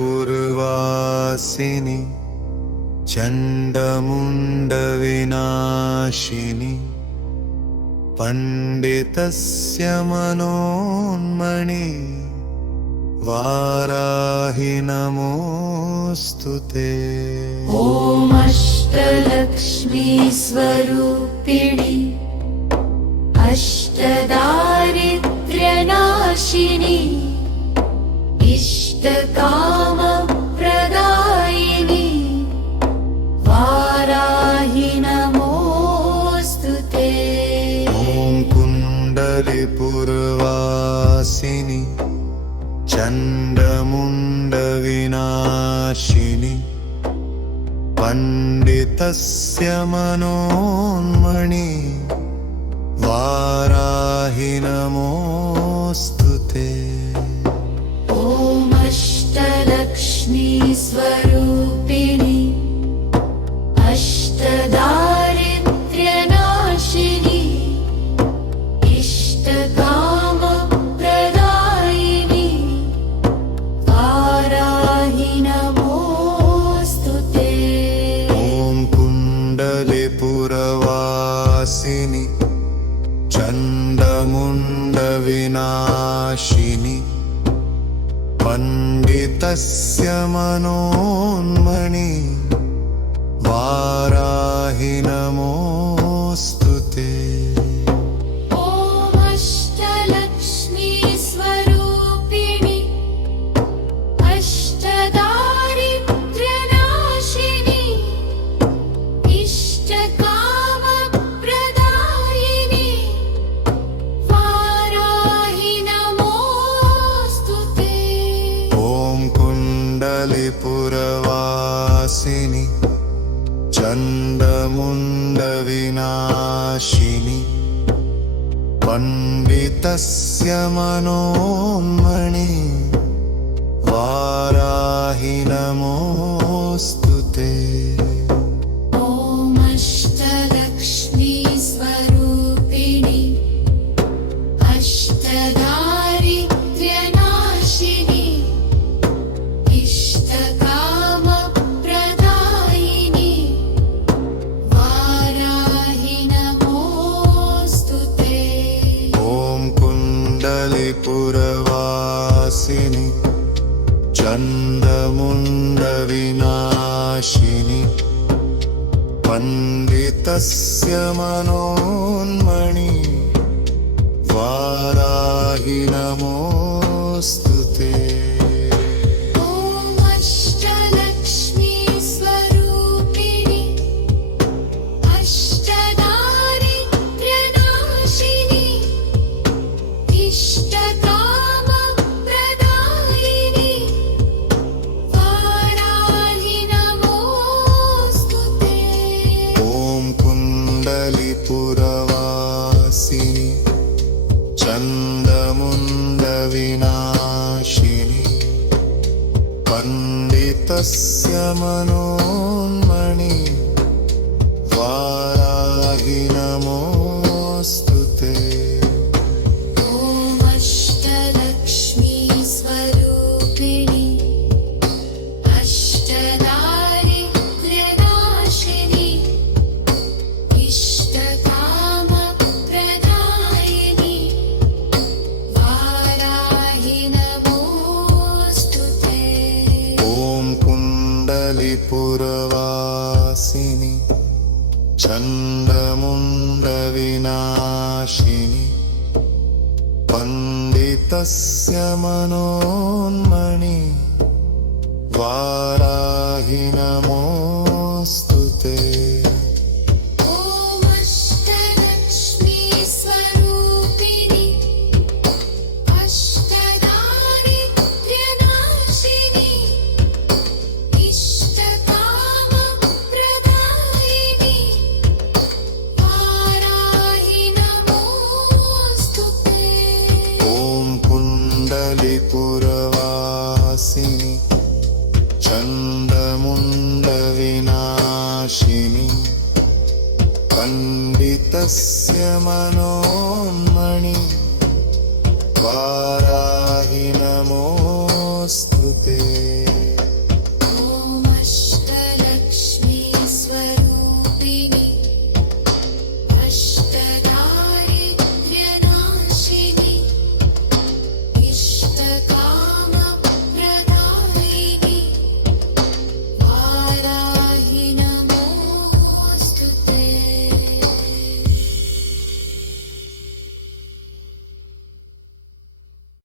कुण्डलिपुरवासिनि चण्डमुण्डविनाशिनि पण्डितस्य मनोन्मणि वाराहि नमोऽस्तु ते। ॐ अष्टलक्ष्मी स्वरूपिणि अष्टदारिद्र्यनाशिनि इष्टकामप्रदायिनि वाराहि नमोऽस्तु ते। ॐ कुण्डलिपुरवासिनि चण्डमुण्डविनाशिनि पण्डितस्य मनोन्मणि वाराहि नमोऽस्तु ते। ॐ अष्टलक्ष्मी स्वरूपिणि अष्टदारिद्र्यनाशिनि इष्टकामप्रदायिनि वाराहि नमोऽस्तु ते। ॐ कुण्डलिपुरवासिनि चण्डमुण्डविनाशिनि पण्डितस्य मनोन्मणि वाराहि नमोऽस्तु ते। ॐ अष्टलक्ष्मी स्वरूपिणि अष्टदारिद्र्यनाशिनि इष्टकामप्रदायिनि वाराहि नमोऽस्तु ते। ॐ कुण्डलिपुरवासिनि चण्डमुण्डविनाशिनि पण्डितस्य मनोन्मणि वाराहि नमोऽस्तु ते। ॐ अष्टलक्ष्मी स्वरूपिणि अष्टदारिद्र्यनाशिनि इष्टकामप्रदायिनि वाराहि नमोऽस्तु ते। ॐ कुण्डलिपुरवासिनि चण्डमुण्डविनाशिनि पण्डितस्य मनोन्मणि वाराहि नमोऽस्तु ते। ॐ अष्टलक्ष्मी स्वरूपिणि अष्टदारिद्र्यनाशिनि इष्टकामप्रदायिनि वाराहि नमोऽस्तु ते। ॐ कुण्डलिपुरवासिनि चण्डमुण्डविनाशिनि पण्डितस्य मनोन्मणि वाराहि नमोऽस्तु ते। ॐ अष्टलक्ष्मी स्वरूपिणि अष्टदारिद्र्यनाशिनि इष्टकामप्रदायिनि वाराहि नमोऽस्तु ते। ॐ कुण्डलिपुरवासिनि चण्डमुण्डविनाशिनि पण्डितस्य मनोन्मणि वाराहि नमोऽस्तु ते। ॐ अष्टलक्ष्मी स्वरूपिणि अष्टदारिद्र्यनाशिनि इष्टकामप्रदायिनि वाराहि नमोऽस्तु ते। ॐ कुण्डलिपुरवासिनि चण्डमुण्डविनाशिनि पण्डितस्य मनोन्मणि वाराहि नमोऽस्तु